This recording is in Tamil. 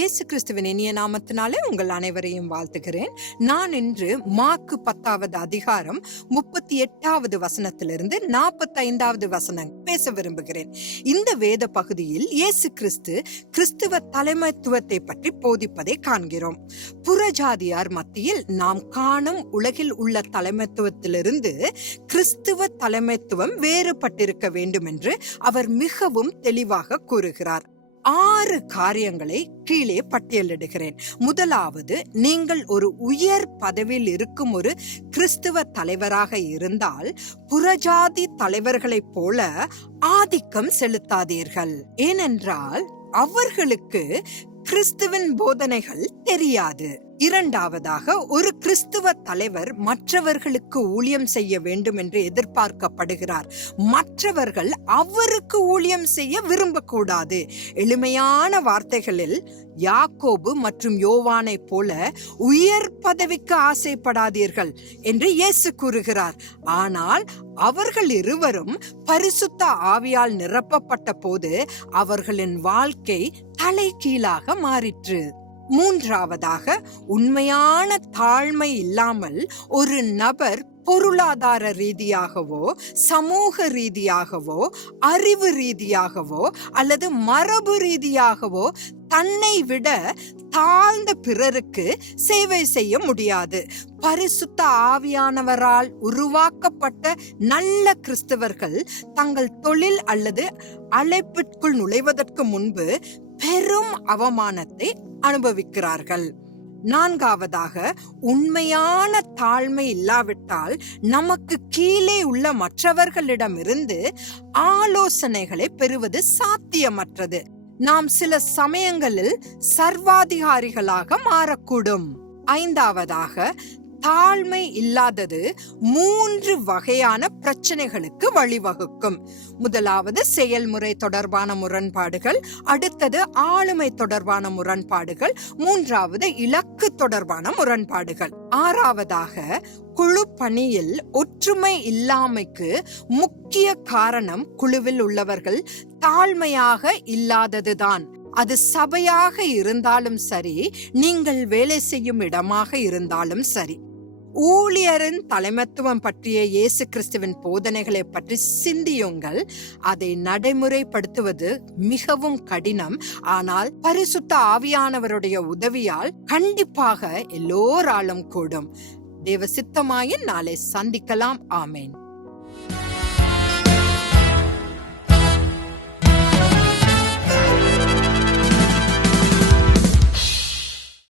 இயேசு கிறிஸ்துவின் இனிய நாமத்தினாலே உங்கள் அனைவரையும் வாழ்த்துகிறேன். நான் இன்று மாக்கு பத்தாவது அதிகாரம் முப்பத்தி எட்டாவது வசனத்திலிருந்து நாற்பத்தைந்தாவது வசனம் பேச விரும்புகிறேன். இந்த வேத பகுதியில் இயேசு கிறிஸ்து கிறிஸ்துவ தலைமைத்துவத்தை பற்றி போதிப்பதை காண்கிறோம். புறஜாதியார் மத்தியில் நாம் காணும் உலகில் உள்ள தலைமைத்துவத்திலிருந்து கிறிஸ்துவ தலைமைத்துவம் வேறுபட்டிருக்க வேண்டும் என்று அவர் மிகவும் தெளிவாக கூறுகிறார். ஆறு காரியங்களை கீழே பட்டியலிடுகிறேன். முதலாவது நீங்கள் ஒரு உயர் பதவியில் இருக்கும் ஒரு கிறிஸ்துவ தலைவராக இருந்தால் புறஜாதி தலைவர்களைப் போல ஆதிக்கம் செலுத்தாதீர்கள். ஏனென்றால் அவர்களுக்கு கிறிஸ்துவின் போதனைகள் தெரியாது. இரண்டாவதாக ஒரு கிறிஸ்துவ தலைவர் மற்றவர்களுக்கு ஊழியம் செய்ய வேண்டும் என்று எதிர்பார்க்கப்படுகிறார். மற்றவர்கள் அவருக்கு ஊழியம் செய்ய விரும்பக்கூடாது. எளிமையான வார்த்தைகளில் யாக்கோபு மற்றும் யோவானை போல உயர் பதவிக்கு ஆசைப்படாதீர்கள் என்று இயேசு கூறுகிறார். ஆனால் அவர்கள் இருவரும் பரிசுத்த ஆவியால் நிரப்பப்பட்ட போது அவர்களின் வாழ்க்கை தலைகீழாக மாறிற்று. மூன்றாவதாக உண்மையான தாழ்மை இல்லாமல் ஒரு நபர் பொருளாதார ரீதியாகவோ சமூக ரீதியாகவோ அறிவு ரீதியாகவோ அல்லது மரபு ரீதியாகவோ தன்னை விட தாழ்ந்த பிறருக்கு சேவை செய்ய முடியாது. பரிசுத்த ஆவியானவரால் உருவாக்கப்பட்ட நல்ல கிறிஸ்தவர்கள் தங்கள் தொழில் அல்லது அழைப்பிற்குள் நுழைவதற்கு முன்பு பெரும் அவமானத்தை அனுபவிக்கிறார்கள். நான்காவதாக உண்மையான தாழ்மை இல்லாவிட்டால் நமக்கு கீழே உள்ள மற்றவர்களிடமிருந்து ஆலோசனைகளை பெறுவது சாத்தியமற்றது. நாம் சில சமயங்களில் சர்வாதிகாரிகளாக மாறக்கூடும். ஐந்தாவதாக தாழ்மை இல்லாதது மூன்று வகையான பிரச்சனைகளுக்கு வழிவகுக்கும். முதலாவது செயல்முறை தொடர்பான முரண்பாடுகள் அடுத்தது ஆளுமை தொடர்பான முரண்பாடுகள் மூன்றாவது இலக்கு தொடர்பான முரண்பாடுகள். ஆறாவதாக குழு பணியில் ஒற்றுமை இல்லாமைக்கு முக்கிய காரணம் குழுவில் உள்ளவர்கள் தாழ்மையாக இல்லாததுதான். அது சபையாக இருந்தாலும் சரி நீங்கள் வேலை செய்யும் இடமாக இருந்தாலும் சரி. ஊழியரின் தலைமத்துவம் பற்றிய இயேசு கிறிஸ்துவின் போதனைகளை பற்றி சிந்தியுங்கள். அதை நடைமுறைப்படுத்துவது மிகவும் கடினம். ஆனால் பரிசுத்த ஆவியானவருடைய உதவியால் கண்டிப்பாக எல்லோராலும் கூடும். தேவ சித்தமாயின் நாளை சந்திக்கலாம். ஆமேன்.